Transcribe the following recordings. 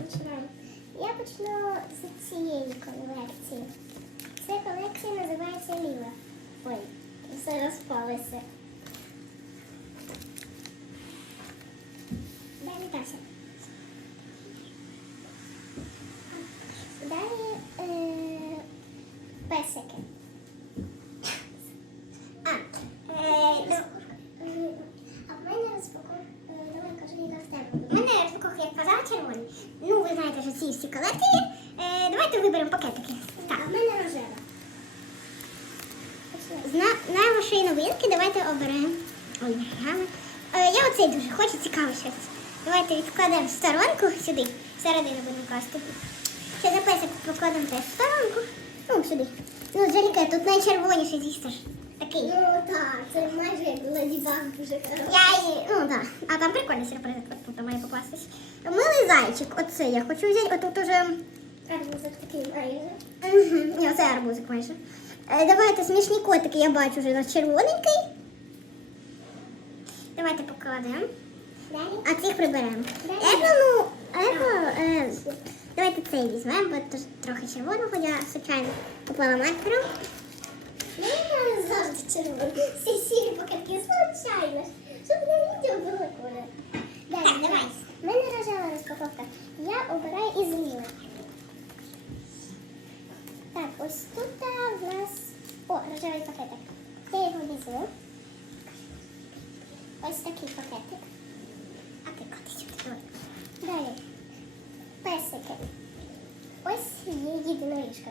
е. Я почну з цієї колекції. Ця колекція називається Ліла. Ой, все розпалося. Далі Тася. Далі е, песики. А, е, ну, Е, А в мене розпаковка. е, Давай кажи, яка в тебе у червоні. Ну, ви знаєте, що ці всі колекції. Е, давайте виберемо пакетики. Так. в мене рожева. З на, вашої новинки давайте оберемо. Ой. Е, я оцей дуже хочу, цікаво щось. Давайте відкладемо в сторонку сюди. Всередину будемо класти. Ще за песик покладемо теж в сторонку. Ну, сюди. Ну, Джеріка, тут найчервоніший зістер. Такий. Ну так, це майже як Леді Баг вже коротше. Я її, ну так. А там прикольний сюрприз, от тут має покластись. Милий зайчик, оце я хочу взяти. Отут уже. Арбузок такий майже. Мгм, Ні, оце арбузик майже. Е, давайте смішні котики, я бачу вже у нас червоненький. Давайте покладемо. Далі. А цих приберемо. Далі. Ну, ето, е, давайте цей візьмемо, бо тут трохи червоного, я звичайно поклала маркером. Я завжди червоний. Всі сірі пакетки случайно. Щоб на відео було колір. Далі, давай. У мене рожева розпаковка. Я обираю із ліва. Так, ось тут в нас... О, рожевий пакетик. Я його візьму. Ось такий пакетик. А ти сюди. Далі. Песики. Ось є єдиноріжка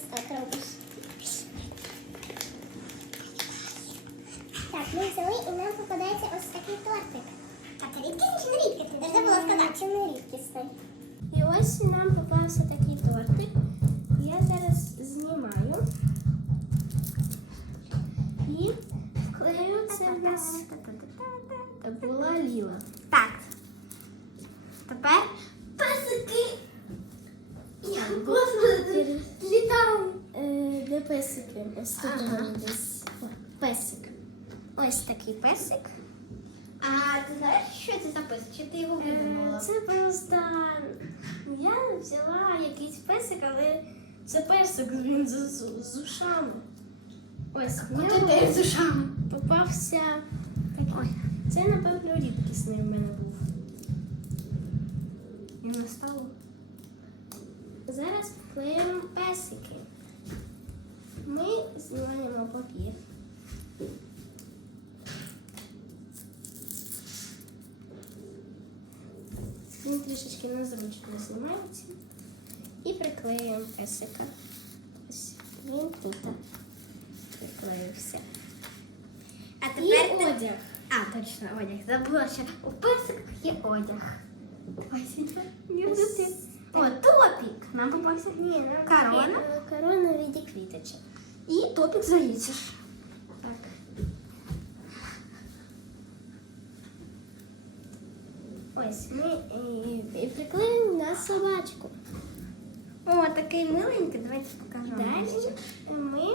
що просто ось так робиш. Так, ми взяли і нам попадається ось такий тортик. А це рідкісний чи не рідкісний? Де забула сказати. Це не рідкісний. І ось нам попався такий тортик. Я зараз знімаю і вклею це в нас. Це була ліла. Так. Тепер Песики! Я Песики? Ось тут Ага. вони десь. О, Песик. ось такий песик. А ти знаєш, що це за песик? Чи ти його Е, видумала? Це просто я взяла якийсь песик, але це песик він з, з, з ушами. Ось ти з ушами? попався такий. Це, напевно, рідкісний в мене був. І настало. Зараз вклеїмо песики. Ми знімаємо папір. Він трішечки незручно знімається. І приклеюємо песика. Ось він тут приклеївся. А І тепер ти- одяг. А, точно, одяг. Забула, що у песиках є одяг. О, топік. Нам попався. Ні, ну, Корона? Корона в віді квіточок. І топік здається. Так. Ось ми е, і приклеїмо на собачку. О, такий миленький. Давайте покажемо. Далі ми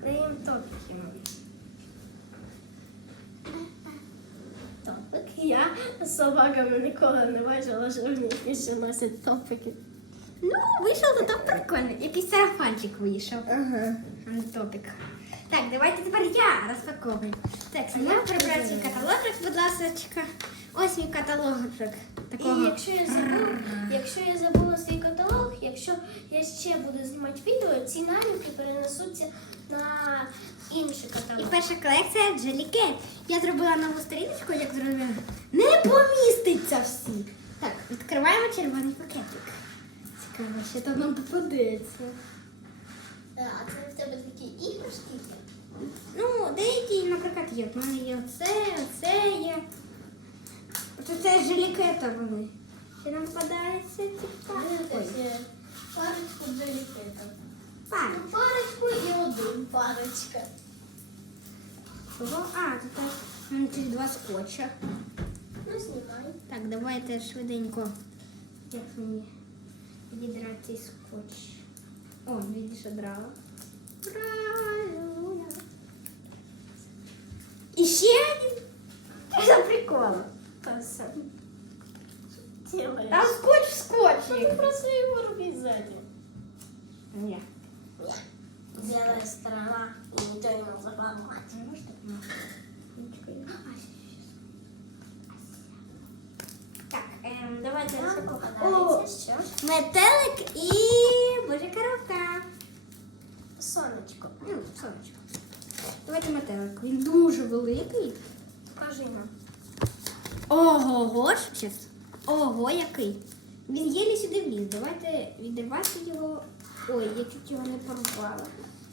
клеїмо топики. Топик. Я з собаками ніколи не бачила, що вони якісь ще носять топики. Ну, вийшов то там прикольно. Якийсь сарафанчик вийшов. Ага. А топік. Так, давайте тепер я розпаковую. Так, я прибрати свій каталог, будь ласка. Ось мій каталогчик. Такого. І якщо я забула, якщо я забула свій каталог, якщо я ще буду знімати відео, ці наліпки перенесуться на інший каталог. І перша колекція Джеліке. Я зробила нову сторіночку, як зробила. Не поміститься всі. Так, відкриваємо червоний пакетик. Цікаво, що там нам попадеться. А це в тебе такі іграшки? є? Ну, деякі, наприклад, є. У мене є оце, оце є. Оце це желікета вони. Що нам попадається цікаво. Парочку джелікетів. пар. Ну, Парочку і один парочка. Чого? А, тут так, мене тут два скотча. Ну, знімай. Так, давайте швиденько. Як мені відідрати цей скотч. О, видиш, одрала. Правильно. І ще один. Що за прикол? Та все. Делаешь. Там скотч в Ну, скотчі. ты просто его руби сзади. Ні. Белая сторона, и никто не мог захлопнуть. Не можеш так мати? Ручкою. Так, ем, давайте що? Метелик і божа коробка. Сонечко. Ну, сонечко. Давайте метелик. Він дуже великий. Покажи нам. Ого, ж щас. Ого, який. Він єлі сюди вліз. Давайте відривати його. Ой, я чуть його не порвала.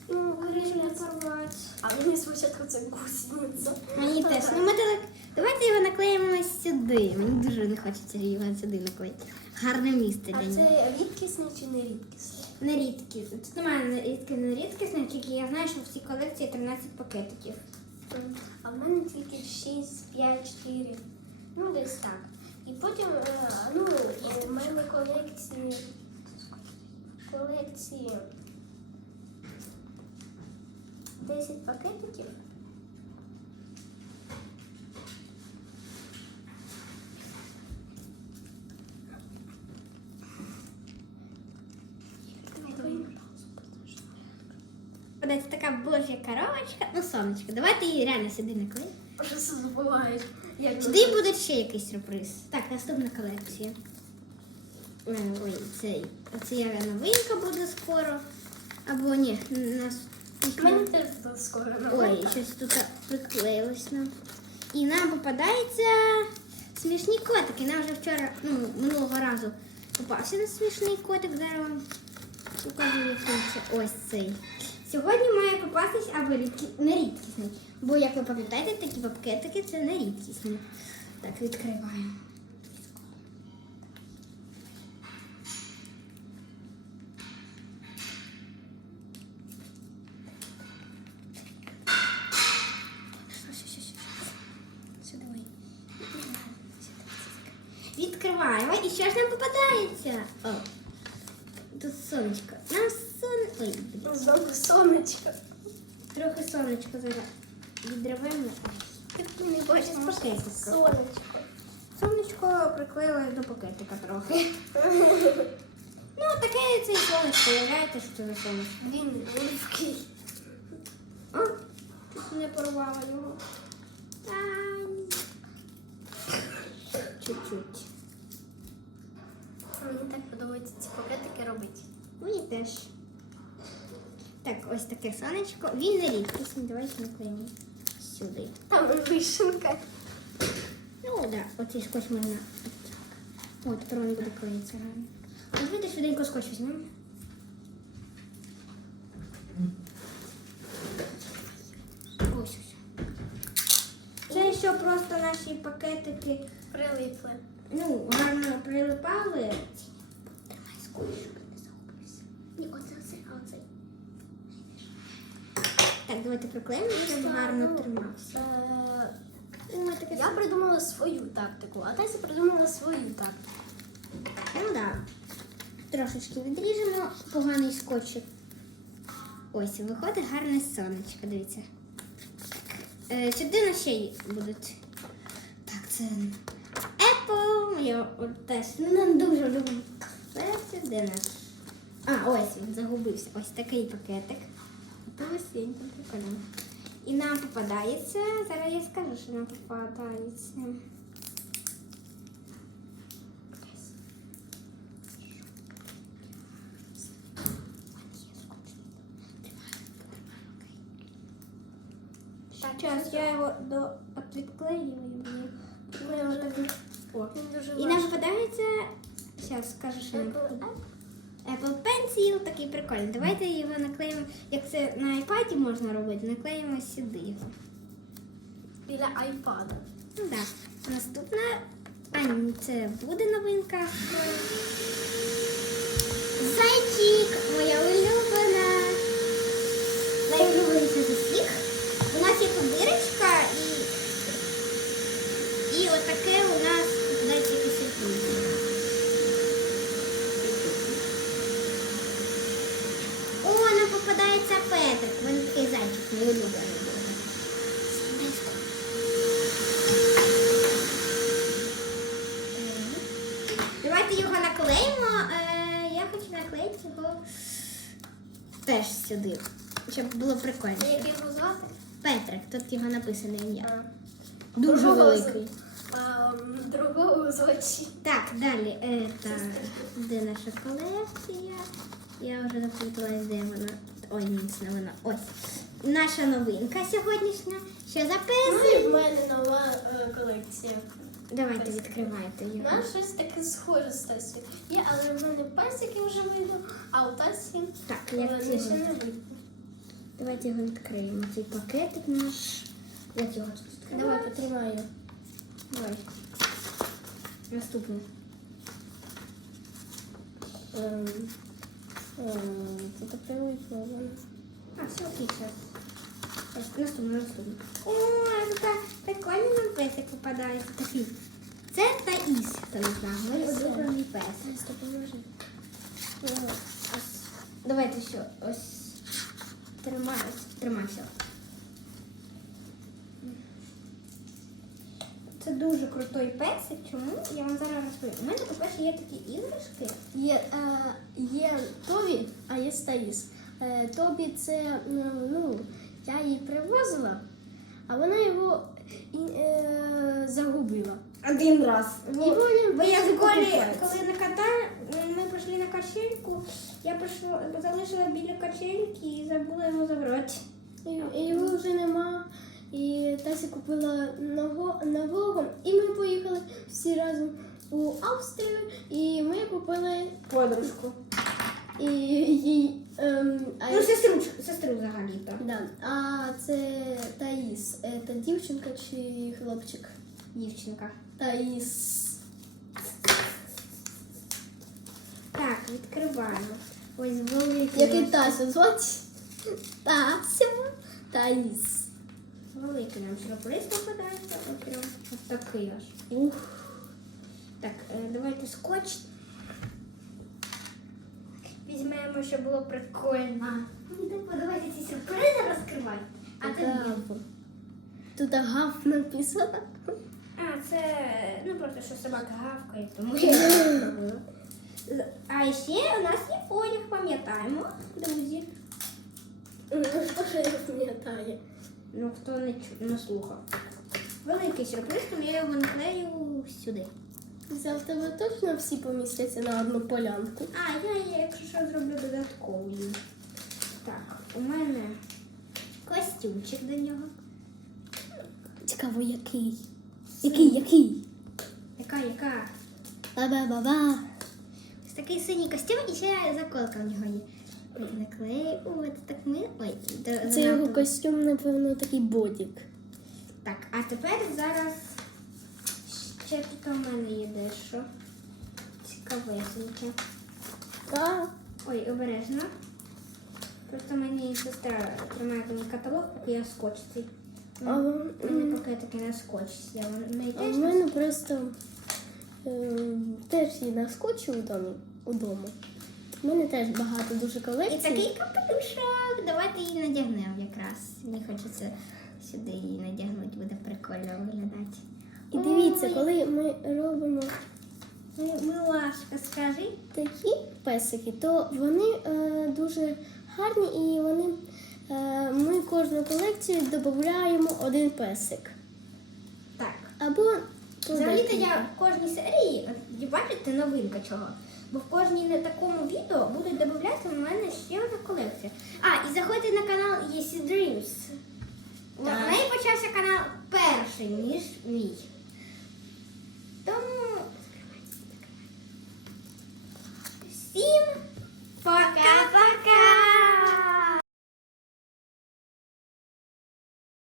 Ну, вирішив не порвати. А мені спочатку це гусениця. Мені теж. Ну, метелик. Давайте його наклеїмо сюди. Мені дуже не хочеться його сюди наклеїти. Гарне місце А для нього. це рідкісний чи не рідкісний? Не рідкі. Тут немає не рідкі, не рідкісне, тільки я знаю, що в цій колекції 13 пакетиків. А в мене тільки 6, 5, 4. Ну, десь так. І потім, е, ну, в мене колекції. Колекції. 10 пакетиків. Давай, давай. Подається така божа коробочка. Ну, сонечко, давайте її реально сюди наклеїмо. Просто забуваєш. Як Сюди буде ще якийсь сюрприз. Так, наступна колекція. Е, Ой, цей. Оце я новинка буде скоро. Або ні, нас. У мене теж тут скоро Ой, щось тут приклеїлось нам. І нам попадається смішні котики. Нам вже вчора, ну, минулого разу попався на смішний котик. Зараз вам покажу, який це ось цей. Сьогодні має попастись або рідкі... не рідкісний. Бо, як ви пам'ятаєте, такі пакетики це не рідкісні. Так, відкриваємо. Відкриваємо. І що ж нам попадається? О, тут сонечко. Нам. Ой. Знову сонечко. Трохи сонечко зараз відриваємо. Не бачиш пакетика. Сонечко. Сонечко приклеїлось до пакетика трохи. Ну, таке це і сонечко, уявляєте, що це за сонечко. Він. О, не порвала його. Ай. Чуть-чуть. Мені так подобається ці пакетики робити. Мені теж. Так, ось таке сонечко. Він не рідкісний. Давайте наклеїмо сюди. Там вишенка. Ну, так, да, оцей скотч можна. О, тепер він буде клеїтися гарно. Давайте швиденько скотч візьмемо. Ось ось. Це що просто наші пакетики Прилипли. ну, гарно прилипали. Тримай скотч, щоб не загубився. Ні, оце, оце, а оце. Так, давайте приклеїмо, щоб гарно тримався. Е, О, таке Я придумала свою тактику, а Тася придумала свою тактику. Ну да. Трошечки відріжемо поганий скотчик. Ось, виходить гарне сонечко, дивіться. Е, сюди на ще й будуть. Так, це Apple. Я теж не дуже люблю. Це наш? А, ось він загубився. Ось такий пакетик. Толстенько, прикольно. І нам попадається. Зараз я скажу, що нам попадається. Зараз я його до відклею. Ми отак. О, він дуже І нам попадається. Зараз скажу, що нам Apple Apple Pencil такий прикольний. Давайте його наклеїмо, як це на iPad можна робити, наклеїмо сюди його. біля айпада. Ну так. Наступна. А, ні, це буде новинка. Зайчик, моя улюблена. Найулюбленіша з усіх. У нас є тут дирочка і. І отаке у нас зайчик і сюрприз. О, нам попадається Петрик. Він такий зайчик, мій улюблений. Давайте його наклеїмо. Е, його теж сюди, щоб було прикольно. Як його звати? Петрик, тут його написано ім'я. Дуже другого великий. з- А, другого звучить. Так, далі. Е, де наша колекція? Я вже заплуталась, де вона. Ой, ні, це не вона. Ось. Наша новинка сьогоднішня. Що за Ну і в мене нова е, колекція. Давайте відкривайте У його. нас щось таке схоже з Тасі. Є, але в мене песики вже видно, а у Тасі Так, як мене ще не видно. Давайте його відкриємо. Цей пакетик наш. Як його тут відкривати? Давай потримаю. Давай. Наступний. Ем, ем, Це воно. А, все окей, зараз. Наступний, наступний. О, така прикольний нам песик попадається. Такий. Це Таїс, хто не знає. Це. улюблений пес. Настя, поможи. Ось. Давайте що, ось. Тримай, ось, тримайся. Це дуже крутой песик. Чому? Я вам зараз розповім. У мене, по-перше, є такі іграшки. Є, е, є Тобі, а є Таїс. Е, Тобі це, ну, ну, я її привозила, а вона його і, е, загубила. Один раз. І вони Бо я в школі, коли на кота, ми прийшли на качельку, я прийшла, залишила біля качельки і забула його забрати. І, і його вже нема. І Тася купила нового, нового, і ми поїхали всі разом у Австрію, і ми купили Подружку. І, і, ем, а, Ну, сестру, сестру взагалі-то. да, а це Таїс. Це дівчинка чи хлопчик? Дівчинка. Таїс. Так, відкриваємо. Ось великий. Як і наш- Тася звати? Тася. Таїс. Великий нам сюрприз попадається. От прям от такий аж. Ух. Так, е, давайте скотч. Візьмемо, щоб було прикольно. Мені так подобається ці сюрпризи розкривати. А це Да. ні. Тут гав написано. А, це ну просто що собака гавкає, тому я. А ще у нас є одяг, пам'ятаємо, друзі. Що я пам'ятаю? Ну хто не, чу- не слухав. Великий сюрприз, тому я його наклею сюди. Це в тебе точно всі помістяться на одну полянку. А, я, якщо що зроблю додатковий. Так, у мене костюмчик до нього. Цікаво, який? Який, який? Яка, яка? Ба-ба-ба-ба. Ось такий синій костюм і ще заколка в нього є. Ой. О, це так ми. Ой, до- Це його занадто. костюм, напевно, такий бодік. Так, а тепер зараз ще тут у мене є дещо. Цікавесеньке. Ой, обережно. Просто мені сестра тримає мені каталог, поки я скотч цей. А, У мене м. пакетики на скотч. Я а в мене просто е, теж є на скотчі удома. удома. У мене теж багато дуже колекцій. І такий капелюшок. Давайте її надягнемо якраз. Мені хочеться сюди її надягнути, буде прикольно виглядати. І дивіться, коли ми робимо Милашка, скажи. такі песики, то вони е, дуже гарні і вони. Е, ми кожну колекцію додаємо один песик. Так. Або Взагалі-то я в кожній серії, бачите, новинка чого. Бо в кожній на такому відео будуть додавати в мене ще одна колекція. А, і заходьте на канал Єсі Dreams. У неї почався канал перший, ніж мій. cima, sim, foca. foca.